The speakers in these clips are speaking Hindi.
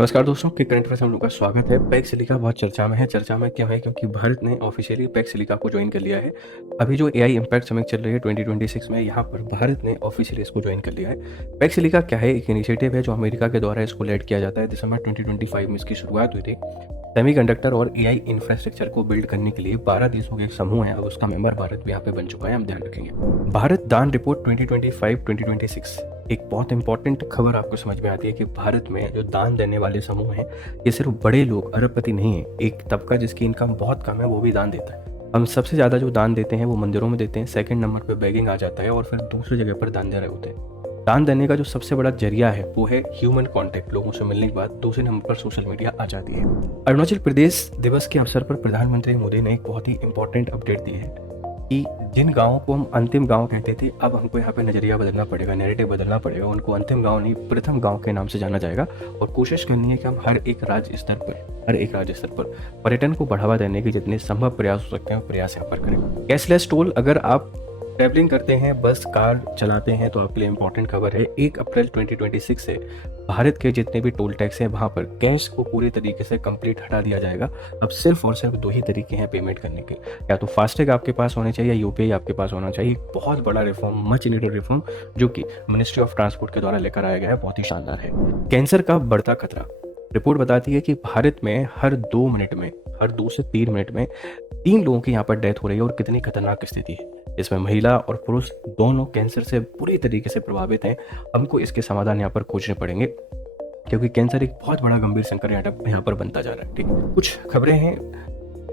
नमस्कार दोस्तों, के करंट अफेयर्स में हम लोग का स्वागत है। पैक्स सिलिका बहुत चर्चा में है। चर्चा में क्यों है? क्योंकि भारत ने ऑफिशियली पैक्स सिलिका को ज्वाइन कर लिया है। अभी जो एआई इम्पैक्ट समिट चल रही है 2026 में, यहाँ पर भारत ने ऑफिशियली इसको ज्वाइन कर लिया है। पैक्स सिलिका क्या है? एक इनिशिएटिव है जो अमेरिका के द्वारा इसको लेड किया जाता है। दिसंबर 2025 में इसकी शुरुआत हुई थी। सेमीकंडक्टर और एआई इंफ्रास्ट्रक्चर को बिल्ड करने के लिए 12 देशों के एक समूह है। अब उसका मेंबर भारत भी यहाँ पे बन चुका है। हम ध्यान रखेंगे। भारत दान रिपोर्ट 2025-2026 एक बहुत इंपॉर्टेंट खबर आपको समझ में आती है कि भारत में जो दान देने वाले समूह हैं, ये सिर्फ बड़े लोग, अरबपति नहीं है। एक तबका जिसकी इनकम बहुत कम है वो भी दान देता है। हम सबसे ज़्यादा जो दान देते हैं वो मंदिरों में देते हैं, सेकंड नंबर पे बेगिंग आ जाता है और फिर दूसरी जगह पर दान दे रहे होते हैं। दान देने का जो सबसे बड़ा जरिया है वो है ह्यूमन कांटेक्ट, लोगों से मिलने के बाद। दूसरे नंबर पर सोशल मीडिया आ जाती है। अरुणाचल प्रदेश दिवस के अवसर पर प्रधानमंत्री मोदी ने एक बहुत ही इंपॉर्टेंट अपडेट दी है कि जिन गाँवों को हम अंतिम गांव कहते थे, अब हमको यहाँ पे नजरिया बदलना पड़ेगा, नैरेटिव बदलना पड़ेगा। उनको अंतिम गांव नहीं, प्रथम गांव के नाम से जाना जाएगा। और कोशिश करनी है कि हम हर एक राज्य स्तर पर पर्यटन को बढ़ावा देने के जितने संभव प्रयास हो सकते हैं प्रयास यहाँ पर करें। कैशलेस टोल, अगर आप ट्रैवलिंग करते हैं, बस कार चलाते हैं, तो आपके लिए इंपॉर्टेंट खबर है। 1 अप्रैल 2026 से भारत के जितने भी टोल टैक्स हैं वहाँ पर कैश को पूरे तरीके से कंप्लीट हटा दिया जाएगा। अब सिर्फ और सिर्फ 2 ही तरीके हैं पेमेंट करने के, या तो फास्टैग आपके पास होने चाहिए या यूपीआई आपके पास होना चाहिए। एक बहुत बड़ा रिफॉर्म, मच नीडेड रिफॉर्म, जो कि मिनिस्ट्री ऑफ ट्रांसपोर्ट के द्वारा लेकर आया गया है। बहुत ही शानदार है। कैंसर का बढ़ता खतरा, रिपोर्ट बताती है कि भारत में हर 2 से 3 मिनट में 3 लोगों की यहाँ पर डेथ हो रही है। और कितनी खतरनाक स्थिति है, इसमें महिला और पुरुष दोनों कैंसर से पूरी तरीके से प्रभावित हैं। हमको इसके समाधान यहाँ पर खोजने पड़ेंगे, क्योंकि कैंसर एक बहुत बड़ा गंभीर संकट यहाँ पर बनता जा रहा है। ठीक है, कुछ खबरें हैं।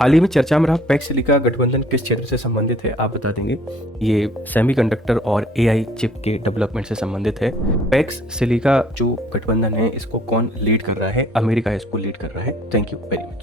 हाल ही में चर्चा में रहा पैक्स सिलिका गठबंधन किस क्षेत्र से संबंधित है, आप बता देंगे। ये सेमीकंडक्टर और एआई चिप के डेवलपमेंट से संबंधित है। पैक्स सिलिका जो गठबंधन है, इसको कौन लीड कर रहा है? अमेरिका इसको लीड कर रहा है। Thank you very much.